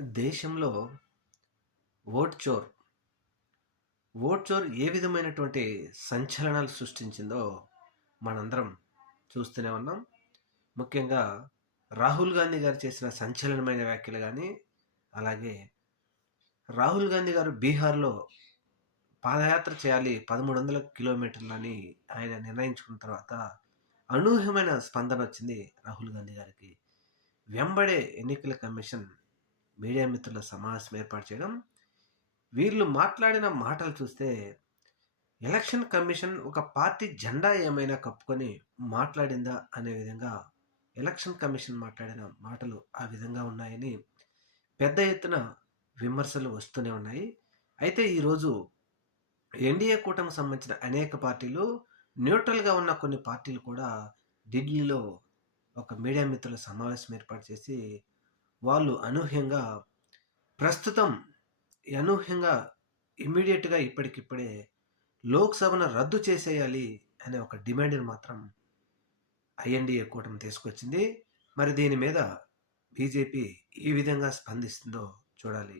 దేశంలో ఓట్ చోర్, ఓట్ చోర్ ఏ విధమైనటువంటి సంచలనాలు సృష్టించిందో మనందరం చూస్తూనే ఉన్నాం. ముఖ్యంగా రాహుల్ గాంధీ గారు చేసిన సంచలనమైన వ్యాఖ్యలు గానీ, అలాగే రాహుల్ గాంధీ గారు బీహార్‌లో పాదయాత్ర చేయాలి 1300 కిలోమీటర్లని ఆయన నిర్ణయించుకున్న తర్వాత అనూహ్యమైన స్పందనొచ్చింది రాహుల్ గాంధీ గారికి. వెంబడే ఎన్నికల కమిషన్ మీడియా మిత్రుల సమావేశం ఏర్పాటు చేయడం, వీళ్ళు మాట్లాడిన మాటలు చూస్తే ఎలక్షన్ కమిషన్ ఒక పార్టీ జెండా ఏమైనా కప్పుకొని మాట్లాడిందా అనే విధంగా ఎలక్షన్ కమిషన్ మాట్లాడిన మాటలు ఆ విధంగా ఉన్నాయని పెద్ద ఎత్తున విమర్శలు వస్తూనే ఉన్నాయి. అయితే ఈరోజు ఎన్డీఏ కూటమికి సంబంధించిన అనేక పార్టీలు, న్యూట్రల్‌గా ఉన్న కొన్ని పార్టీలు కూడా ఢిల్లీలో ఒక మీడియా మిత్రుల సమావేశం ఏర్పాటు చేసి, వాళ్ళు అనూహ్యంగా ప్రస్తుతం అనూహ్యంగా ఇమ్మీడియేట్‌గా ఇప్పటికిప్పుడే లోక్‌సభను రద్దు చేసేయాలి అనే ఒక డిమాండ్‌ని మాత్రం ఐఎన్‌డీఏ కూటమి తీసుకొచ్చింది. మరి దీని మీద బీజేపీ ఏ విధంగా స్పందిస్తుందో చూడాలి.